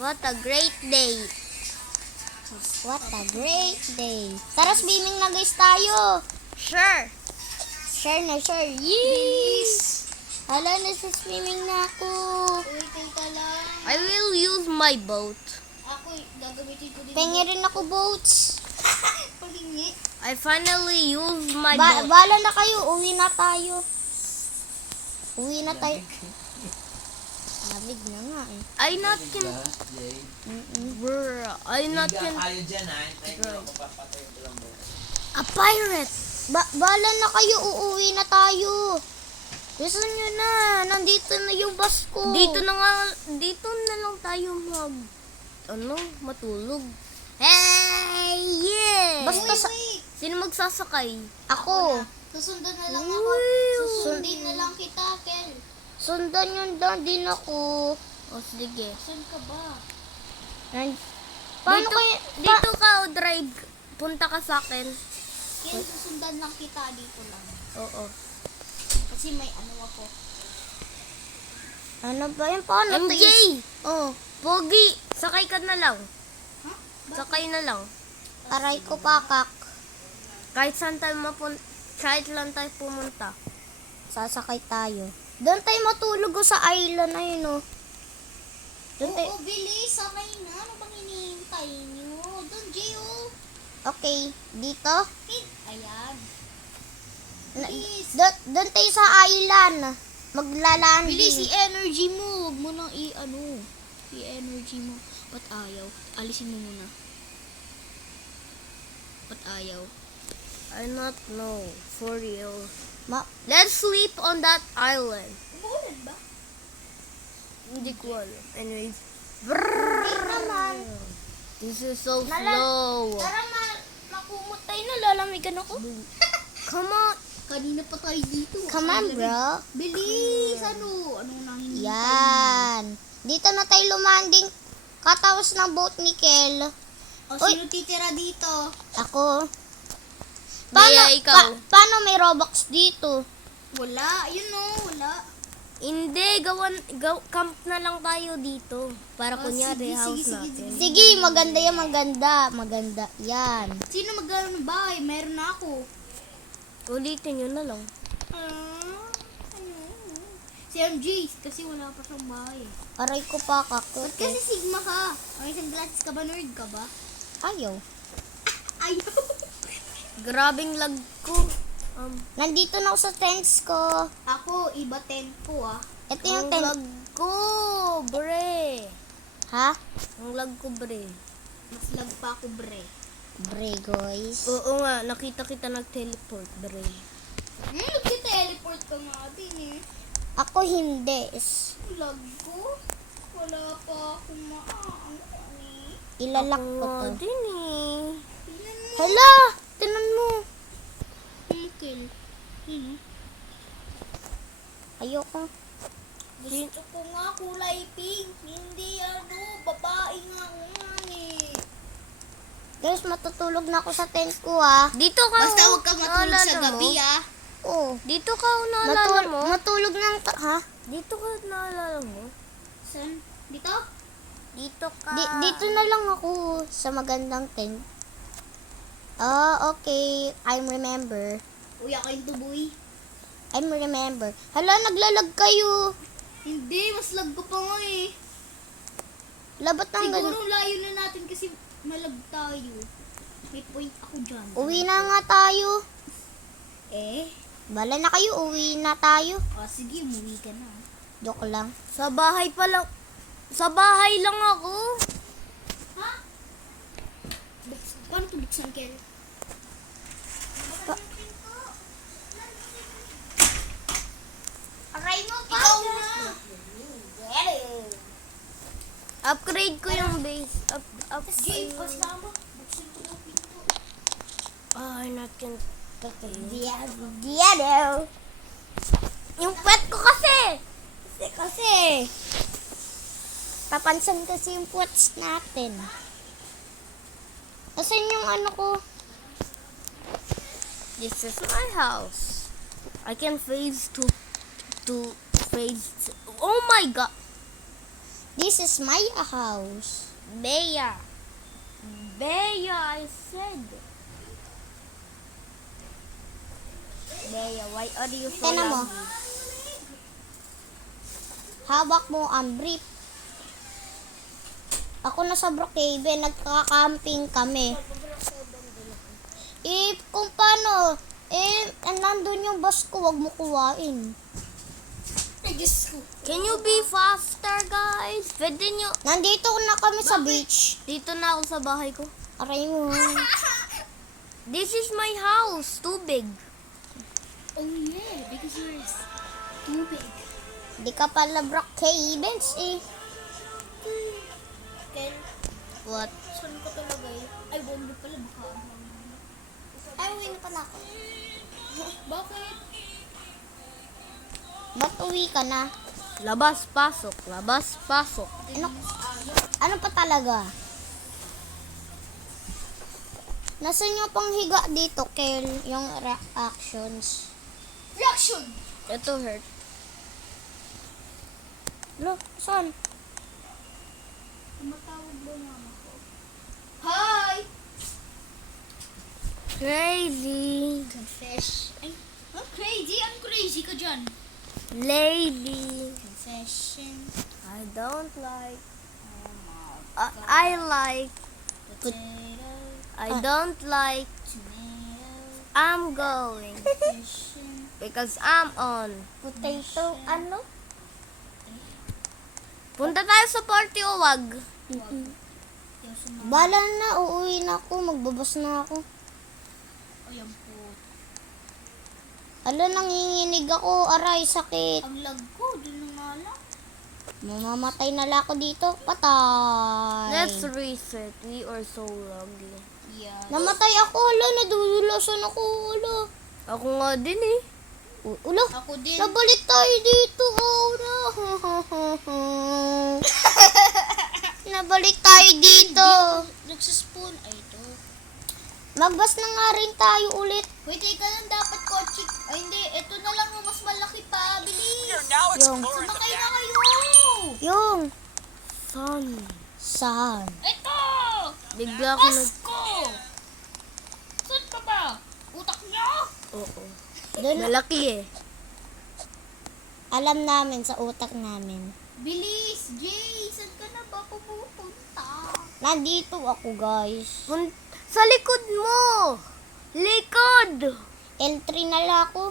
What a great day. What a great day. Tara, swimming na guys tayo. Sure. Share na, share. Yes! Hala, nasa swimming na ako. Uy, teka lang. I will use my boat. Ako, gagamitin ko din. Pengi rin ako, boats. Palingi. I finally used my boat. Bala na kayo, uwi na tayo. Uwi na tayo. Lamig na nga eh. I not can... I not can... Kayo dyan ha. Hindi ako papatay ko lang mo. A pirate. Bala na kayo, uuwi na tayo. Gusto nyo na, nandito na yung bus ko. Dito na lang tayo matulog. Hey, yeah! Basta sa... Sino magsasakay? Ako. Susundan na lang ako. Susundin na lang kita, Kel. Sundan yun doon din ako. O, sige. Saan ka ba? Paano Dito, kayo... dito ka, o drive. Punta ka sa akin. Kel, susundan lang kita dito lang. Oo. Kasi may ano ako. Ano ba yun? Paano MJ! Oh, Pogi! Sakay ka na lang. Ha? Sakay na lang. aray ko pakak. Kahit saan tayo kahit lang tayo pumunta. Sasakay tayo. Doon tayo matulog sa island na yun, oh. Doon tayo... Oo, bilis. Sakay na. Ano bang hinihintay nyo? Doon, Gio. Okay, dito. Ayan. Doon tayo sa island. Maglalanding. Bilis, i-energy mo. Huwag mo nang i-energy mo. Ba't ayaw? Alisin mo muna. Ba't ayaw? I not know. For real. Ma- Let's sleep on that island. Umuulan ba? Hindi ko alam. Anyways. Hindi naman. This is so Nala- slow. Tara, makumot tayo na. Lalamigan ako. Come on. Kanina pa tayo dito. Come on, bro. Bilis! Ano? Anong nang hinihintay mo? Yan. Dito na tayo lumanding. Kataos ng boat ni Kel. O, sino titira dito? Ako. Bea, ikaw. Paano may Robux dito? Wala. Yun o, wala. Hindi, camp na lang tayo dito. Para Oh, kunyari, sige, house sige, natin. Sige, maganda yan, maganda. Maganda. Yan. Sino magkano ng bahay? Meron na ako. Ulitin nyo na lang. Ano? Si MJ, kasi wala pa siyang bahay. Aray ko pa kako. Ba't kasi Sigma ka? May sunglasses ka ba? Nerd ka ba? Ayaw. Ayaw. Grabing lag ko. Nandito na ako sa tents ko. Ako, iba 10 ko ah. Ito yung Ang tent. lag ko, bre. Ha? Ang lag ko, bre. Mas lag pa ako, bre. Bre, guys. Oo nga, nakita kita nag-teleport, bre. Nagsi-teleport ka nga din eh. Ako hindi. Lag ko? Wala pa akong Ilalak ko to. Oo, din eh. Tingnan mo. Hala! Tinan mo. Mukil. Ayoko. Gusto ko nga kulay pink. Hindi babae nga eh. Guys, matutulog na ako sa tent ko, ha. Dito ka. Basta oh. huwag ka matulog sa Naalala gabi mo? ah. Oo. Dito ka, naalala mo? Matulog ng... Ha? Dito ka, naalala mo? Saan? Dito? Dito ka. Dito na lang ako sa magandang tent. Ah, okay. I'm remember. Uya kayong tuboy. I'm remember. Hala, naglalag kayo. Hindi, mas lag ko pa nga eh. Labat ng Siguro ganun. layo na natin kasi malag tayo. May point ako dyan. Uwi na nga tayo. Eh? Bala na kayo, uwi na tayo. Sige, umuwi ka na. Joke lang. Sa bahay pa lang. Sa bahay lang ako. Ha? Paano ito buksan, Kel? Aray mo Ikaw na! Upgrade ko yung base. Jay, pasama. Buksan ko ng pinto. I not can. Diado. Yung pet ko kasi. Kasi, papansan kasi yung pots natin. Asan yung ano ko? This is my house. I can phase to phase. Oh my god. This is my house. Bea. Bea, I said. Bea, why are you so Tingnan mo. loud? Hawak mo ang brief. Ako na sa Brookhaven, nagkakamping kami. Kung paano, nandun yung bus ko, wag mo kuwain. Can you be faster, guys? Pwede nyo. Nandito na kami sa beach. Dito na ako sa bahay ko. Aray mo. This is my house. Too big. Oh yeah, because yours too big. Di ka pala Brookhavens eh. Ken, What? saan ka talaga eh? Ay, bondo pala baka. Ay, uwi na pala ako. Bakit? Ba't uwi ka na? Labas, pasok. Labas, pasok. Ano pa talaga? Nasaan yung panghiga dito, Kel? Yung reactions. Reaction! Ito hurt. Lo, saan? Tumatawag ba mama ko? Hi! Crazy. Confess. Ay, huh? Crazy? Ang crazy ka dyan? Lady. Confession. I don't like. Oh my I like. potato. I don't like. Tomato. I'm going. Confession. Because I'm on. Potato, ano? Punta tayo sa party o wag? Yung sumama. Bala na, uuwi na ako. Magbabas na ako. Ayan po. Ala, nanginginig ako. Aray, sakit. Ang lag ko, dun na nga lang. Mamamatay na lang ako dito. Patay. Let's reset. We are so lucky. Yeah. Namatay ako. Ala, nadudulasan ako. Ala. Ako nga din eh. Ulo. Ako din. Nabalik tayo dito. Oh, no. Nabalik tayo dito. Nagsaspoon. Ay, ito. Magbas na nga rin tayo ulit. Wait, ika lang dapat kotse. Ay, hindi. Ito na lang yung mas malaki pa. Bilis. Yung, Sumakay na kayo. yung, Son. saan? Ito. Bigla ko nag... Pasko. Saan pa ba? Utak niyo? Oo. Doon, Malaki eh. alam namin sa utak namin. Bilis. Jay, saan ka na ba pumupunta? Nandito ako, guys. Sa likod mo! Likod! L3 na lang ako.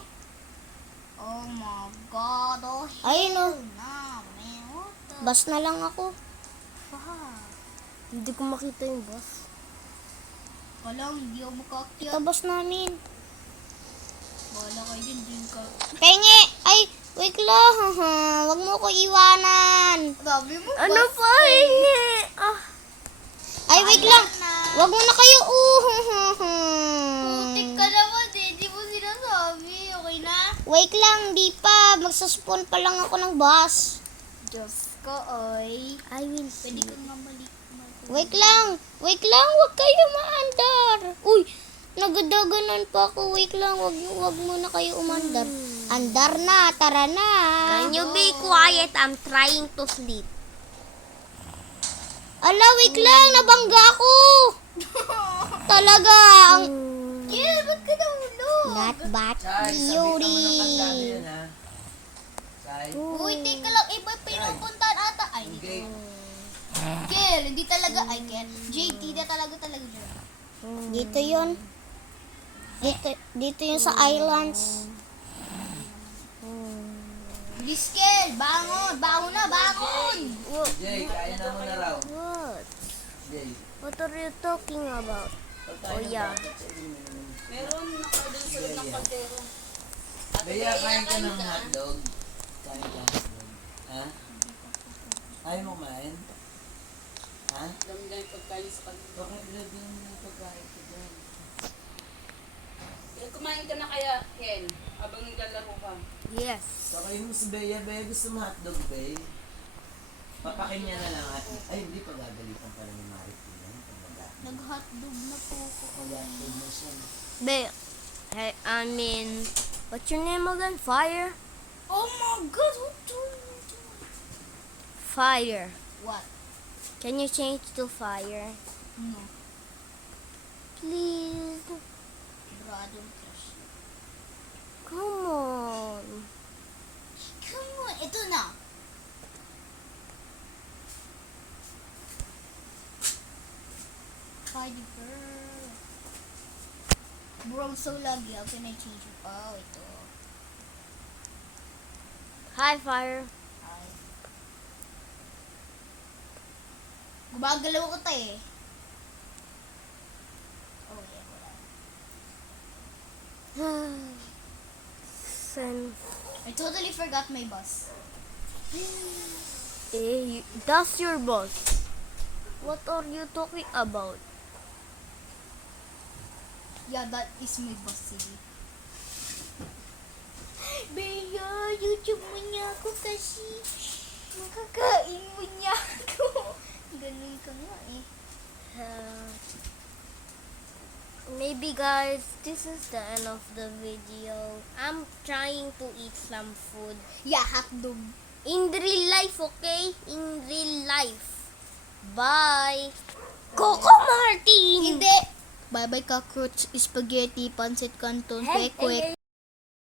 Oh my God. Oh, Ayun, oh. namin. What the Bas na lang ako. fuck? Hindi ko makita yung bus. Walang, hindi ako makakyat. Tabas namin. Wala kayo din, din ka. Pengi! Ay, wait lang. Wag mo ko iwanan. Sabi mo, Ano pa hingi? Ah. Ay, wait lang. Wag mo na kayo. putik ka naman eh. Di mo sinasabi. Okay na? Wait lang, di pa. Magsaspawn pa lang ako ng bus. Diyos ko, oy. I will see. Pwede kang mamalik. Wait lang. Wait lang, wag kayo maandar. Uy, nagadaganan pa ako. Wait lang, wag muna kayo umandar. Andar na, tara na. Can you be quiet? I'm trying to sleep. Ala, wait lang, nabangga ako. Talaga, ang Kill, ba't ka nahulog? not bad Sai, sabi ka mo ng kandado theory. yan ha. Sai. Uy, teka lang. Iba pinupuntan ata. Ay, Okay. Kill, hindi talaga. Ay, Kill. JT na talaga dyan. Dito yun. Dito yun sa islands. Bilis, Kill. Bangon. Bangon na, bangon. Jay, kain na mo na raw. What? Jay. What are you talking about? Oh yeah. Bea, kain ka ng hotdog. Kain ka ng hotdog. Ha? Ayaw mo kumain? Ha? Dami na yung pagkain sa kanila. Bakit dami na yung pagkain ko dyan? Kumain ka na kaya, Ken, habang naglalaro ka. Yes. Saka yung si Bea, Bea gusto mo hotdog, Bea? Papakin niya na lang at... Ay, hindi pa gagalitan pa rin ni Marit yan. Nag-hotdog na po ako. Mag-hotdog na siya. Be, hey, I mean, what's your name again? Fire? Oh my God, what do you do? Fire. What? Can you change to fire? No. Please. Bro, I don't trust you. Come on. Come on, ito na. Party girl. Bro, I'm so laggy. How can I change it? Oh, ito. Hi, fire. Ay. Gumagalaw ko tayo eh. Oh, yeah, wala. Sen. I totally forgot my bus. That's your boss. What are you talking about? Yeah, that is my bus, sige. Bea, YouTube mo niya ako kasi makakain mo niya ako. Ganun ka nga eh. Maybe guys, this is the end of the video. I'm trying to eat some food. Yeah, hotdog. In real life, okay? In real life. Bye. Coco Martin! Hindi! Bye-bye, cockroach, spaghetti, pancit canton, Hey, pekwek. hey,